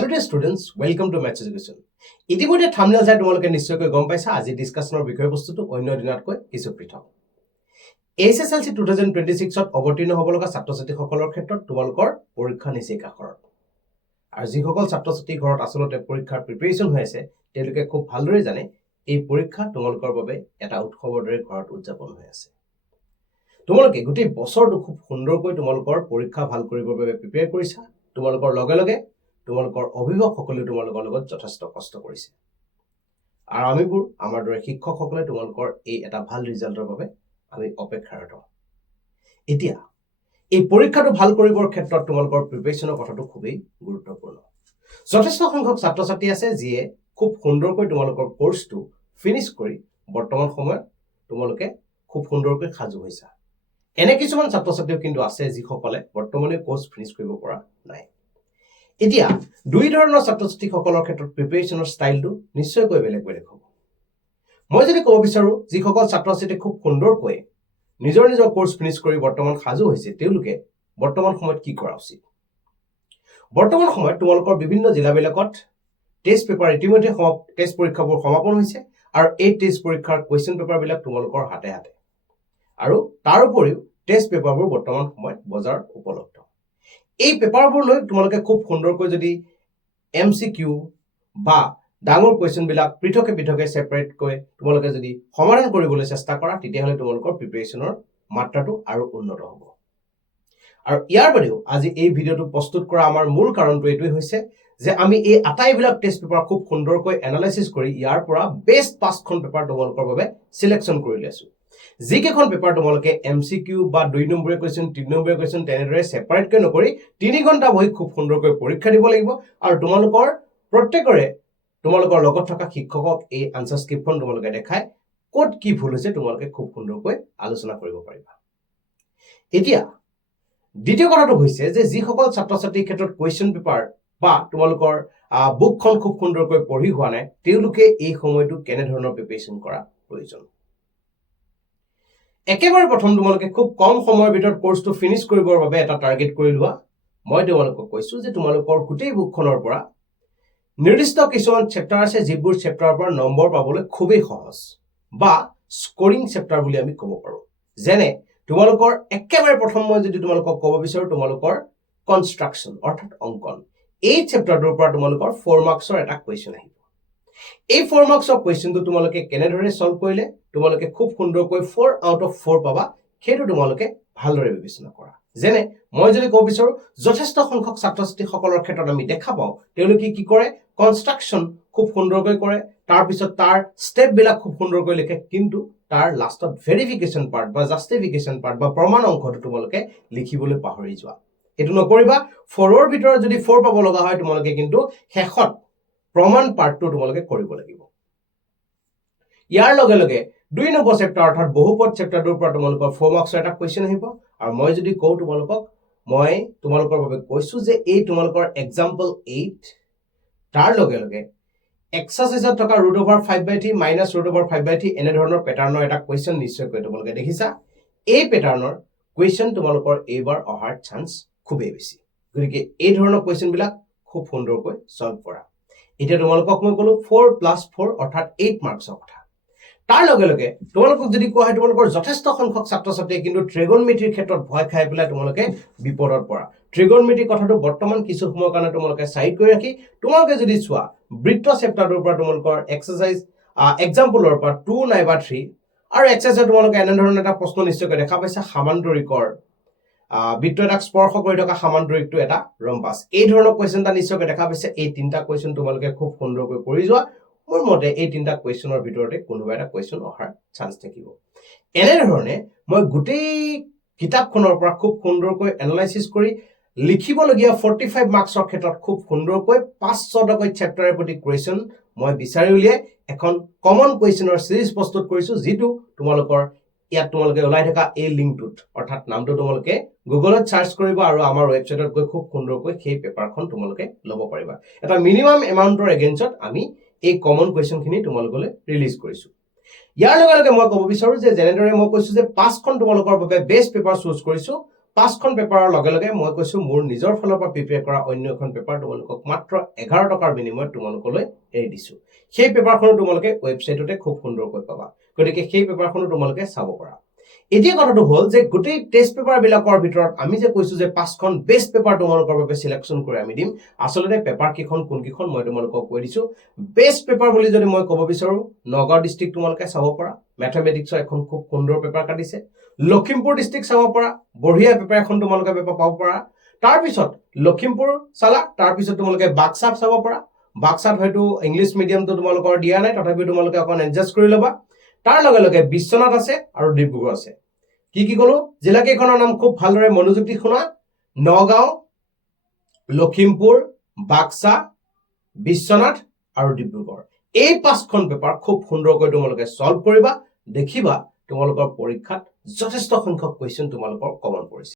Hello dear students, welcome to Maths Education. ইতিমধ্যে thumbnail চাই তোমালোকে নিশ্চয়কৈ গম পাইছা আজি ডিসকাশনৰ বিষয়বস্তুটো অন্য দিনতকৈ কিছু পৃথক। SSLC 2026 ত অৱতীৰ্ণ হ'ব লগা ছাত্ৰ-ছাত্ৰীসকলৰ ক্ষেত্ৰত তোমালোকৰ পৰীক্ষা নিচেই কাষৰত। আৰু যিসকল ছাত্ৰ-ছাত্ৰী ঘৰত আসলতে পৰীক্ষাৰ প্ৰিপাৰেচন হৈ আছে তেওঁলোকে খুব ভালদৰে জানে এই পৰীক্ষা তোমালোকৰ বাবে এটা উৎসৱৰ দৰে ঘৰত উদযাপন হৈ আছে। তোমালোকে গোটেই বছৰটো খুব সুন্দৰকৈ তোমালোকৰ পৰীক্ষা ভাল কৰিবৰ বাবে প্ৰিপেয়াৰ কৰিছা। তোমালোকৰ লগে লগে তোমালোকৰ অভিভাৱকসকলে তোমালোকৰ লগত যথেষ্ট কষ্ট কৰিছে আৰু আমিবোৰ আমাৰ দৰে শিক্ষকসকলে তোমালোকৰ এই এটা ভাল ৰিজাল্টৰ বাবে আমি অপেক্ষাৰত। এতিয়া এই পৰীক্ষাটো ভাল কৰিবৰ ক্ষেত্ৰত তোমালোকৰ প্ৰিপাৰেচনৰ কথাটো খুবেই গুৰুত্বপূৰ্ণ। যথেষ্ট সংখ্যক ছাত্ৰ-ছাত্ৰী আছে যিয়ে খুব সুন্দৰকৈ তোমালোকৰ কোৰ্সটো ফিনিশ কৰি বৰ্তমান সময়ত তোমালোকে খুব সুন্দৰকৈ সাজু হৈছা। এনে কিছুমান ছাত্ৰ-ছাত্ৰীও কিন্তু আছে যিসকলে বৰ্তমানে কোৰ্স ফিনিশ কৰিব পৰা নাই। এতিয়া দুই ধৰণৰ ছাত্ৰ-ছাত্ৰীসকলৰ ক্ষেত্ৰত প্ৰিপাৰেচনৰ ষ্টাইলটো নিশ্চয়কৈ বেলেগ বেলেগ হ'ব। মই যদি ক'ব বিচাৰো যিসকল ছাত্ৰ-ছাত্ৰী খুব সুন্দৰকৈ নিজৰ কোৰ্স ফিনিশ কৰি বৰ্তমান সাজু হৈছে তেওঁলোকে বৰ্তমান সময়ত কি কৰা উচিত। বৰ্তমান সময়ত তোমালোকৰ বিভিন্ন জিলাবিলাকত টেষ্ট পেপাৰ ইতিমধ্যে টেষ্ট পৰীক্ষাবোৰ সমাপন হৈছে আৰু এই টেষ্ট পৰীক্ষাৰ কোৱেশ্চন পেপাৰবিলাক তোমালোকৰ হাতে হাতে আৰু তাৰ উপৰিও টেষ্ট পেপাৰবোৰ বৰ্তমান সময়ত বজাৰত উপলব্ধ। এই পেপাৰবোৰ লৈ তোমালোকে খুব সুন্দৰকৈ যদি MCQ বা ডাঙৰ কোৱেশ্চনবিলাক পৃথকে পৃথকে সেপাৰেটকৈ তোমালোকে যদি সমাধান কৰিবলৈ চেষ্টা কৰা তেতিয়াহ'লে তোমালোকৰ প্ৰিপাৰেচনৰ মাত্ৰাটো আৰু উন্নত হ'ব। আৰু ইয়াৰ বাদেও আজি এই ভিডিঅ'টো প্ৰস্তুত কৰা আমাৰ মূল কাৰণটো এইটোৱে হৈছে যে আমি এই আটাইবিলাক টেষ্ট পেপাৰ খুব সুন্দৰকৈ এনালাইসিস কৰি ইয়াৰ পৰা বেষ্ট 5খন পেপাৰ তোমালোকৰ বাবে সিলেকশন কৰি লৈছো। যিকেইখন পেপাৰ তোমালোকে MCQ বা 2 নম্বৰীয়া কোৱেশ্চন 3 নম্বৰীয়া কোৱেশ্চন তেনেদৰে সেপাৰেটকৈ নকৰি 3 ঘণ্টা বহি খুব সুন্দৰকৈ পৰীক্ষা দিব লাগিব আৰু তোমালোকৰ প্ৰত্যেকৰে তোমালোকৰ লগত থকা শিক্ষকক এই আনসাৰ স্ক্ৰিপ্টখন তোমালোকে দেখাই ক'ত কি ভুল হৈছে তোমালোকে খুব সুন্দৰকৈ আলোচনা কৰিব পাৰিবা। এতিয়া দ্বিতীয় কথাটো হৈছে যে যিসকল ছাত্ৰ-ছাত্ৰীৰ ক্ষেত্ৰত কোৱেশ্চন পেপাৰ বা তোমালোকৰ বুকখন খুব সুন্দৰকৈ পঢ়ি হোৱা নাই তেওঁলোকে এই সময়টো কেনে ধৰণৰ প্ৰিপাৰেচন কৰা প্ৰয়োজন। একেবাৰে প্ৰথম তোমালোকে খুব কম সময়ৰ ভিতৰত কোৰ্সটো ফিনিশ কৰিবৰ বাবে এটা টাৰ্গেট কৰি লোৱা। মই তোমালোকক কৈছো যে তোমালোকৰ গোটেই বুকখনৰ পৰা নিৰ্দিষ্ট কিছুমান চেপ্টাৰ আছে যিবোৰ চেপ্টাৰৰ পৰা নম্বৰ পাবলৈ খুবেই সহজ বা স্কোৰিং চেপ্টাৰ বুলি আমি ক'ব পাৰো। যেনে তোমালোকৰ একেবাৰে প্ৰথম মই যদি তোমালোকক ক'ব বিচাৰো তোমালোকৰ কনষ্ট্ৰাকচন অৰ্থাৎ অংকন এই চেপ্টাৰটোৰ পৰা তোমালোকৰ 4 মাৰ্কছৰ এটা কোৱেশ্চন আহিব। এই 4 মাৰ্কছৰ কোৱেশ্চনটো তোমালোকে কেনেদৰে সলভ কৰিলে তোমালোকে খুব সুন্দৰকৈ 4 আউট অফ 4 পাবা সেইটো তোমালোকে ভালদৰে বিবেচনা কৰা। যেনে মই যদি ক'ব বিচাৰো যথেষ্ট সংখ্যক ছাত্ৰ-ছাত্ৰীসকলৰ ক্ষেত্ৰত আমি দেখা পাওঁ তেওঁলোকে কি কৰে কনষ্ট্ৰাকচন খুব সুন্দৰকৈ কৰে তাৰ পিছত তাৰ ষ্টেপবিলাক খুব সুন্দৰকৈ লিখে কিন্তু তাৰ লাষ্টত ভেৰিফিকেশন পাৰ্ট বা জাস্টিফিকেশন পাৰ্ট বা প্ৰমাণ অংশটো তোমালোকে লিখিবলৈ পাহৰি যোৱা। এটো নকৰিবা। 4ৰ ভিতৰত যদি 4 পাব লগা হয় তোমালোকে কিন্তু শেষত প্ৰমাণ পাৰ্টটো তোমালোকে কৰিব লাগিব। ইয়াৰ লগে লগে 2 নম্বৰ চেপ্টাৰ অৰ্থাৎ বহুপদ চেপ্টাৰটোৰ পৰা তোমালোকৰ 4 মাৰ্কছৰ এটা কোৱেশ্চন আহিব আৰু মই যদি কওঁ তোমালোকৰ বাবে কৈছো যে এই তোমালোকৰ এক্সাম্পল 8 তাৰ লগে লগে এক্সাৰসাইজত থকা √5/3 - √5/3 এনে ধৰণৰ প্যাটাৰ্নৰ এটা কোৱেশ্চন নিশ্চয়কৈ তোমালোকে দেখিছা। এই প্যাটাৰ্নৰ কোৱেশ্চন তোমালোকৰ এইবাৰ অহাৰ চান্স খুবেই বেছি। গতিকে এই ধৰণৰ কোৱেশ্চনবিলাক খুব সুন্দৰকৈ সলভ কৰা। এতিয়া তোমালোকক মই ক'লো 4 + 4 অৰ্থাৎ 8 মাৰ্কছৰ কথা। তাৰ লগে লগে তোমালোকক যদি কোৱা হয় তোমালোকৰ যথেষ্ট সংখ্যক ছাত্ৰ-ছাত্ৰীয়ে কিন্তু ট্ৰিগনমেট্ৰিৰ ক্ষেত্ৰত ভয় খাই পেলাই তোমালোকে বিপদত পৰা। ট্ৰিগনমেট্ৰি কথাটো বৰ্তমান কিছু সময়ৰ কাৰণে তোমালোকে সাইড কৰি ৰাখি তোমালোকে যদি চোৱা বৃত্ত চেপ্টাৰটোৰ পৰা তোমালোকৰ এক্সাৰসাইজ এক্সাম্পলৰ পৰা 2 নাইবা 3 আৰু এক্সাৰসাইজত তোমালোকে এনে ধৰণৰ এটা প্ৰশ্ন নিশ্চয়কৈ দেখা পাইছা সামান্তৰিকৰ বৃত্ত এটাক স্পৰ্শ কৰি থকা সামান্তৰিকটো এটা ৰম্বাস। এই ধৰণৰ কোৱেশ্চন এটা নিশ্চয়কৈ দেখা পাইছে। এই তিনটা কোৱেশ্চন তোমালোকে খুব সুন্দৰকৈ কৰি যোৱা। মোৰ মতে এই তিনটা কোৱেশ্চনৰ ভিতৰতে কোনোবা এটা কোৱেশ্চন অহাৰ চান্স থাকিব। এনে ধৰণে মই গোটেই কিতাপখনৰ পৰা খুব সুন্দৰকৈ এনালাইসিস কৰি লিখিবলগীয়া 45 মাৰ্কছৰ ক্ষেত্ৰত খুব সুন্দৰকৈ 5-6কৈ চেপ্টাৰৰ প্ৰতি কোৱেশ্চন মই বিচাৰি উলিয়াই এখন কমন কোৱেশ্চনৰ সিৰিজ প্ৰস্তুত কৰিছো যিটো তোমালোকৰ ইয়াত তোমালোকে ওলাই থকা এই লিংকটোত অৰ্থাৎ নামটো তোমালোকে গুগলত সাৰ্চ কৰিবা আৰু আমাৰ ৱেবসাইটত গৈ খুব সুন্দৰকৈ সেই পেপাৰখন তোমালোকে ল'ব পাৰিবা। এটা মিনিমাম এমাউন্টৰ এগেইনষ্টত আমি এই কমন কোৱেশ্চনখিনি তোমালোকলৈ ৰিলিজ কৰিছো। ইয়াৰ লগে লগে মই ক'ব বিচাৰো যে যেনেদৰে মই কৈছো যে 5খন তোমালোকৰ বাবে বেষ্ট পেপাৰ চুজ কৰিছো 5খন পেপাৰৰ লগে লগে মই কৈছো মোৰ নিজৰ ফালৰ পৰা প্ৰিপেয়াৰ কৰা অন্য এখন পেপাৰ তোমালোকক মাত্ৰ 11 টকাৰ বিনিময়ত তোমালোকলৈ এৰি দিছো সেই পেপাৰখনো তোমালোকে ৱেবছাইটতে খুব সুন্দৰকৈ পাবা গতিকে সেই পেপাৰখনো তোমালোকে চাব পাৰা এতিয়া কথাটো হ'ল যে গোটেই টেষ্ট পেপাৰ বিলাকৰ ভিতৰত আমি যে কৈছো যে 5খন বেষ্ট পেপাৰ তোমালোকৰ বাবে সিলেকশন কৰি আমি দিম আসলতে পেপাৰ কিখন কোন কিখন মই তোমালোকক কৈ দিছো বেষ্ট পেপাৰ বুলি যদি মই ক'ব বিচাৰো নগাঁও ডিস্ট্ৰিক্ট তোমালোকে চাব পাৰা ম্যাথমেটিক্সৰ এখন খুব সুন্দৰ পেপাৰ কাটিছে লখিমপুৰ ডিস্ট্ৰিক্ট চাব পাৰা বঢ়িয়া পেপাৰ এখন তোমালোকে পেপাৰ পাব পাৰা তাৰ পিছত লখিমপুৰ চালা তাৰ পিছত তোমালোকে বাক্সা চাব পাৰা বাক্সাত হয়তো ইংলিশ মিডিয়ামটো তোমালোকৰ দিয়া নাই তথাপি তোমালোকে অকন এডজাস্ট কৰি লবা তাৰ লগে লগে বিশ্বনাথ আছে আৰু ডিব্ৰুগড় আছে কি কলো জিলা কেইখনৰ নাম খুব ভালদৰে মনোযোগ দি শুনা নগাঁও লখিমপুৰ বাক্সা বিশ্বনাথ আৰু ডিব্ৰুগড় এই 5খন পেপাৰ খুব সুন্দৰকৈ তোমালোকে সলভ কৰিবা দেখিবা তোমালোকৰ পৰীক্ষাত যথেষ্ট সংখ্যক কোৱেশ্চন তোমালোকৰ কমন পৰিছে